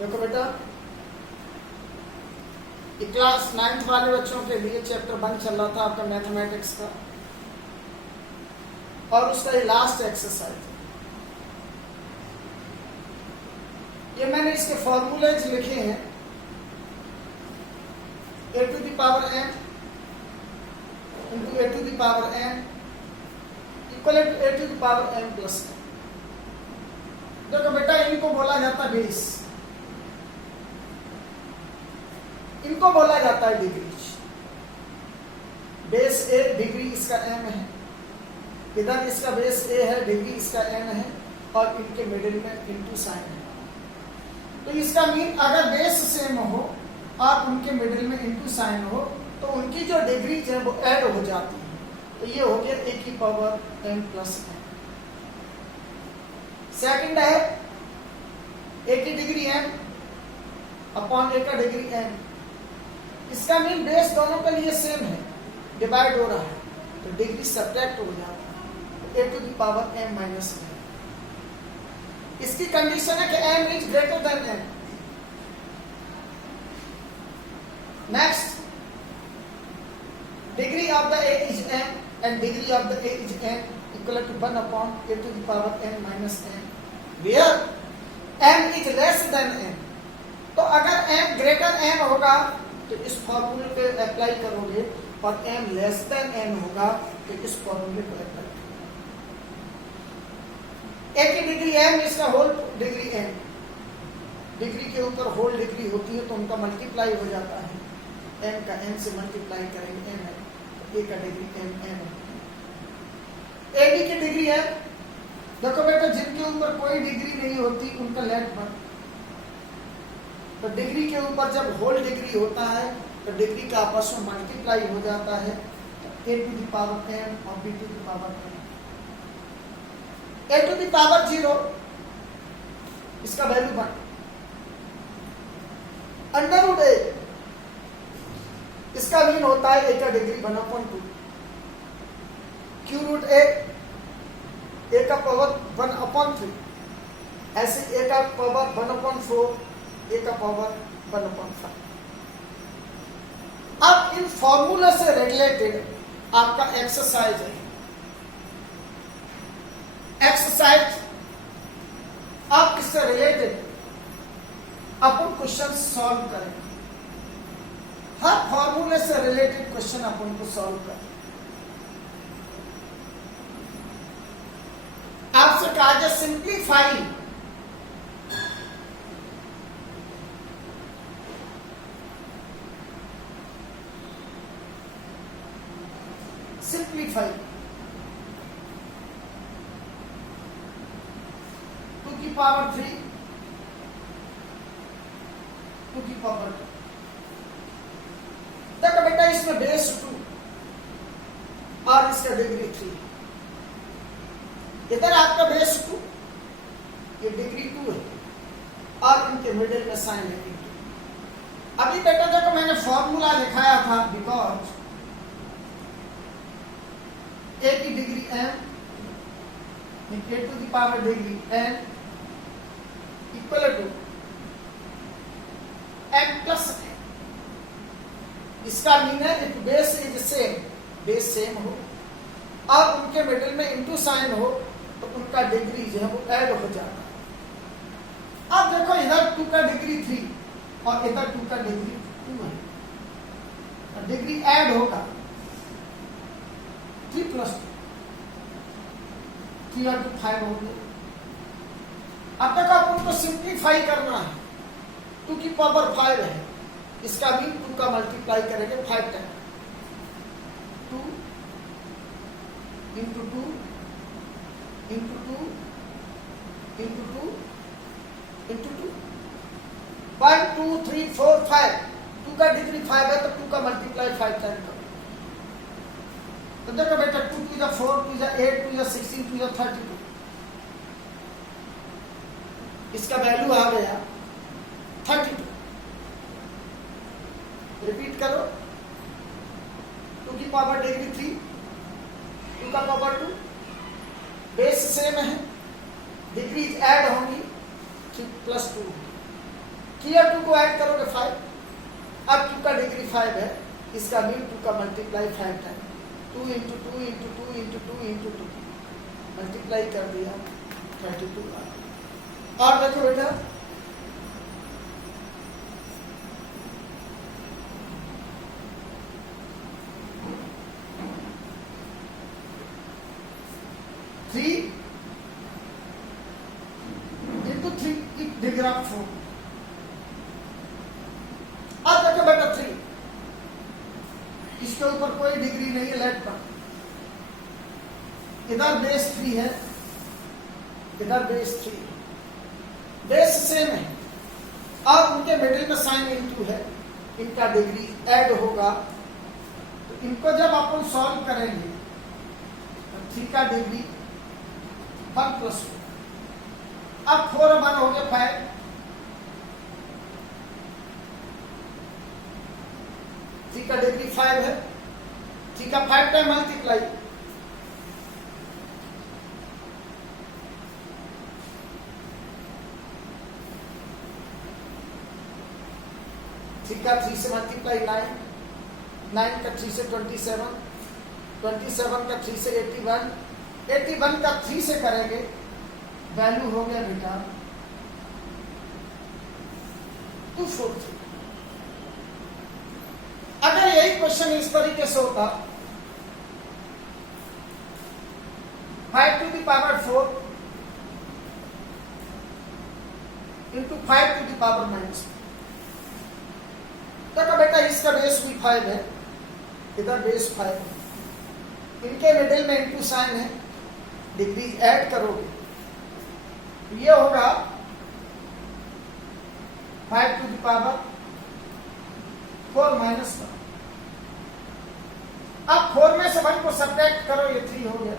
देखो बेटा, ये क्लास 9th वाले बच्चों के लिए चैप्टर 1 चल रहा था आपका मैथमेटिक्स का, और उसका ये लास्ट एक्सरसाइज है। ये मैंने इसके फॉर्मूलेज लिखे हैं, a to the power n into a to the power n equal to a to the power n plus n। देखो बेटा, इनको बोला जाता है बेस, इनको बोला जाता है डिग्री। बेस ए, डिग्री इसका m है, इधर इसका बेस ए है, डिग्री इसका n है, और इनके मिडिल में इनटू साइन है। तो इसका मीन अगर बेस सेम हो और उनके मिडिल में इनटू साइन हो तो उनकी जो डिग्रीज है वो ऐड हो जाती है। तो ये हो गया a की power m plus n। Second है a की डिग्री m अपॉन a का डिग्री n। इसका मीन बेस दोनों के लिए सेम है, डिवाइड हो रहा है, तो डिग्री सब्ट्रैक्ट हो जाता है, a to the power m minus n। इसकी कंडीशन है कि m is greater than n। Next, degree of the a is m and degree of the a is n equal to 1 upon a to the power n minus n, where m is less than n। तो अगर m greater n होगा तो इस फॉर्मूले पे apply करोगे, और m less than n होगा तो इस फॉर्मूले पे अप्लाई करोगे। a की डिग्री m, इसका होल डिग्री n। डिग्री के ऊपर होल डिग्री होती है तो उनका मल्टीप्लाई हो जाता है, m का n से मल्टीप्लाई करेंगे n है, a का डिग्री m n। ab की डिग्री है, देखो बेटा जिनके ऊपर कोई डिग्री नहीं होती उनका लेट 1। तो डिग्री के ऊपर जब होल डिग्री होता है तो डिग्री का आपस में मल्टीप्लाई हो जाता है, तो a to the power m और b to the power n। a to the power 0 इसका वैल्यू 1, अंडर रूट a इसका मीन होता है a का डिग्री 1/2, क्यू रूट a का पावर 1/3, ऐसे a का पावर 1/4, a का पावर 1/5। अब इन फॉर्मूला से रिलेटेड आपका एक्सरसाइज है। एक्सरसाइज आप इससे रिलेटेड अपन क्वेश्चन सॉल्व करें, हर फॉर्मूले से रिलेटेड क्वेश्चन अपन को सॉल्व करें। आपसे कहा जाए सिंप्लीफाई सिंप्लीफाई 2 की पावर 3 2 की पावर 2। देखो बेटा, इसमें बेस 2 और इसका डिग्री 3। इधर आपका बेस 2, ये डिग्री 2 है, और इनके मिडिल में साइन है 2। अभी बेटा देखो मैंने फॉर्मूला लिखाया था, बिकॉज a की degree m a to the power degree n equal to m plus n। इसका मीन है if base is same, base same हो और उनके मिडिल में इनटू साइन हो तो उनका डिग्री जो है वो ऐड हो जाता है। अब देखो इधर 2 का डिग्री 3 और इधर 2 का डिग्री 2 है, तो डिग्री ऐड होगा 3 प्लस 2, 3 और 2 5 हो गए। अब तक अपन को सिंप्लीफाई करना है, 2 की पावर 5 है, इसका भी 2 का मल्टीप्लाई करेंगे 5 time, 2 into 2 into 2 into 2 into 2, 1 2 3 4 5। 2 का डिग्री 5 है तो 2 का मल्टीप्लाई 5 टाइम करो। तो देखो बेटा 2 2 जा 4 2 जा 8 2 जा 16 2 जा 32, इसका वैल्यू आ गया 32। रिपीट करो, 2 की पावर डिग्री 3, 2 का पावर 2, बेस सेम है, डिग्रीज ऐड होंगी, 3 प्लस 2। किया 2 को ऐड करोगे 5, अब 2 का डिग्री 5 है, इसका मीन 2 का multiply 5 time, 2 into 2 into 2 into 2 into 2 multiply कर दिया 32 आ। और देखो बेटा थ्री इंटू 3 डिग्री ऑफ 4। अब देखो बेटा 3, इसके ऊपर कोई डिग्री नहीं है लेट पर, इधर बेस 3 है, इधर बेस 3, बेस सेम है, अब उनके मिडिल में साइन इंटू है, इनका डिग्री ऐड होगा, तो इनको जब अपन सॉल्व करेंगे तो 3 का डिग्री 1 प्लस 2, अब 4 1 हो गया 5, थ्री का डिग्री 5 है, 3 का 5 टाइम मल्टीप्लाई, का 3 से मल्टीप्लाई 9, 9 का 3 से 27, 27 का 3 से 81, 81 का 3 से करेंगे, वैल्यू हो गया बेटा 243। अगर यही क्वेश्चन इस तरीके से होता 5 to the power 4 into 5 to the power -, तो बेटा इसका बेस भी 5 है, इधर बेस 5 है, इनके मिडिल में इंटू साइन है, डिग्री ऐड करोगे ये होगा 5 टू द पावर 4 -1। अब 4 में से 1 को सब्ट्रैक्ट करो, ये 3 हो गया।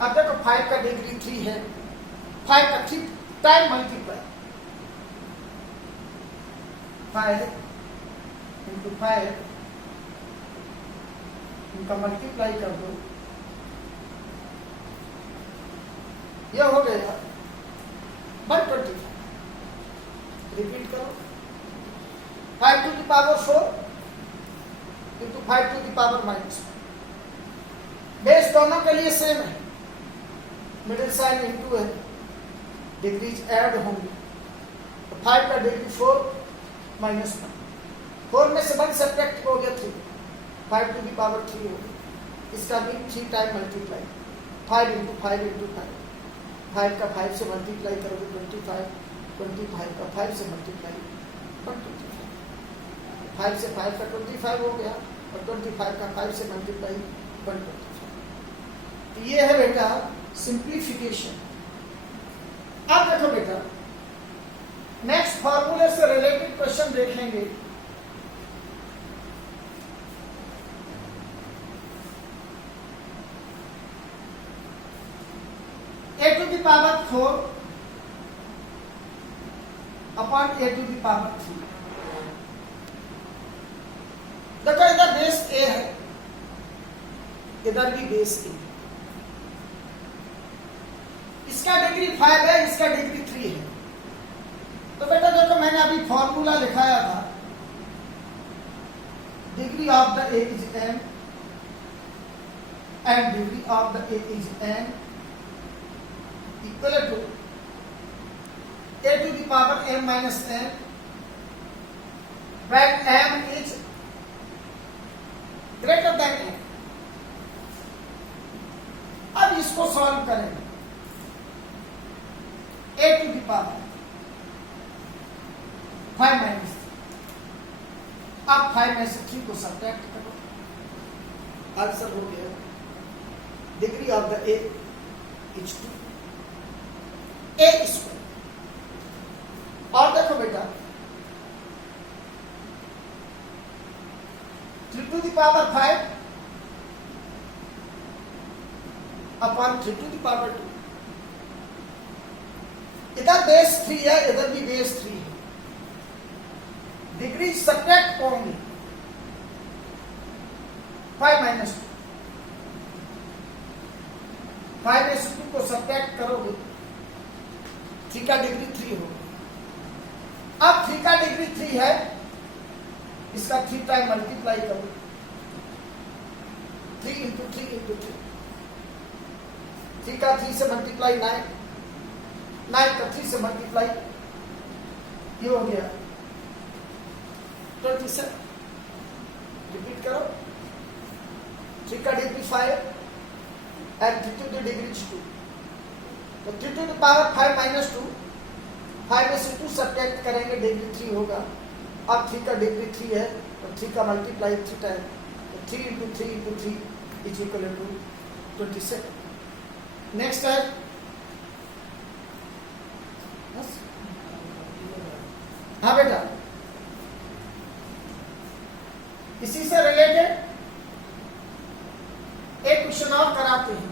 अब देखो 5 का डिग्री 3 है, 5 का 3 टाइम मल्टीप्लाई, 5 इंटू 5 इनका मल्टीप्लाई कर दो, यह हो गया 125। रिपीट करो, 5 to the power 4 into 5 to the power -, base दोनों के लिए सेम है, मिडिल साइन इंटू है, डिग्रीज ऐड होंगे, तो 5 का डिग्री 4 -1, 4 में से 1 सब्ट्रैक्ट हो गया 3, 5 टू द पावर 3 हो गया, इसका भी 3 टाइम मल्टीप्लाई, 5 इंटू 5 इंटू 5, 5 का 5 से मल्टीप्लाई करोगे 25, 25 का 5 से मल्टीप्लाई 125, 5 से 5 का 25 हो गया, और 25 का 5 से मल्टीप्लाई 125। ये है बेटा सिंप्लीफिकेशन। अब देखो बेटा नेक्स्ट फॉर्मूले से रिलेटेड क्वेश्चन देखेंगे। a to the power 4 upon a to the power 3। देखो इधर बेस a है, इधर भी बेस a, इसका डिग्री 5 है, इसका डिग्री 3 है। तो बेटा देखो मैंने अभी फॉर्मूला लिखाया था, degree of the a is m and degree of the a is n equal to a to the power m minus n when m is greater than n। अब इसको सॉल्व करेंगे, a to the power 5 minus, अब 5 में से 3 को subtract करो, answer हो गया degree of the a is 2 a square. और देखो बेटा 3 to the power 5 upon 3 to the power 2, इधर बेस 3 है, इधर भी बेस 3 है, डिग्री सब्ट्रैक्ट होंगी, 5 माइनस 2, 5 में से 2 को सब्ट्रैक्ट करोगे, 3 का डिग्री 3 होगा, है, इसका 3 टाइम मल्टीप्लाई करो, 3 इंटू 3 इंटू 3, 3 का 3 से मल्टीप्लाई 9, 9 का 3 से मल्टीप्लाई, ये हो गया 27। रिपीट करो, 3 का degree 5 and 3 to the degree 2, तो 3 टू द पावर 5 माइनस 2, 5 में से 2 सब्ट्रैक्ट करेंगे, डिग्री 3 होगा। अब 3 का डिग्री 3 है, तो 3 का मल्टीप्लाई 3 टाइम, तो 3 into 3 into 3 is equal to 27। Next है हाँ बेटा, इसी से रिलेटेड एक क्वेश्चन और कराते हैं।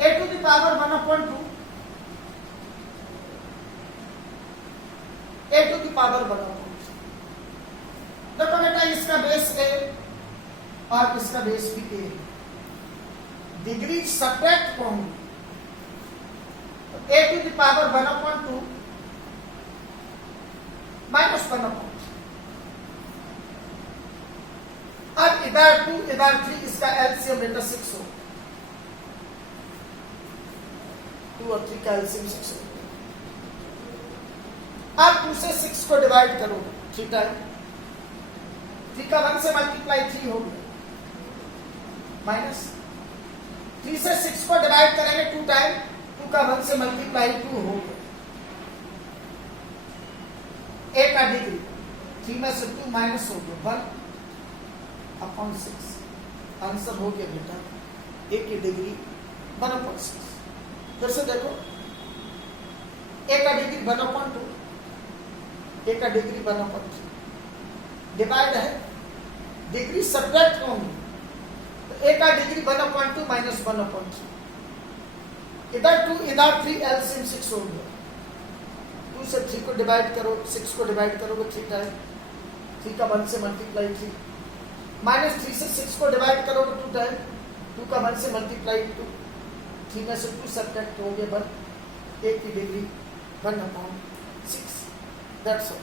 a to the power 1/2, a to the power 1/2। देखो बेटा, इसका बेस a और इसका बेस भी a है, डिग्री सब्ट्रैक्ट होंगी, a to the power 1/2 minus 1/3। अब इधर 2 इधर 3, इसका एलसीएम बेटा 6 हो, 2 और 3 का एलसीएम 6 हो। अब 2 से 6 को डिवाइड करो 3 टाइम, 3 का 1 से मल्टीप्लाई 3 हो गया, माइनस 3 से 6 को डिवाइड करेंगे 2 टाइम, 2 का 1 से मल्टीप्लाई 2 हो गया। a का डिग्री 3 में से 2 माइनस हो गया 1/6। आंसर हो गया बेटा a की डिग्री 1/6। फिर से देखो, a का डिग्री 1/2, a का डिग्री 1/3, डिवाइड है, डिग्री सब्ट्रैक्ट होंगी, तो a का डिग्री 1/2 माइनस 1/3, इधर 2 इधर 3, एलसीएम 6 हो गया। 2 से 3 को डिवाइड करो, 6 को डिवाइड करोगे 3 टाइम, 3 का 1 से मल्टीप्लाई 3, माइनस 3 से 6 को डिवाइड करोगे 2 टाइम, 2 का 1 से मल्टीप्लाई 2, 3 में से 2 सब्ट्रैक्ट हो गया 1, a की डिग्री 1/6। That's all.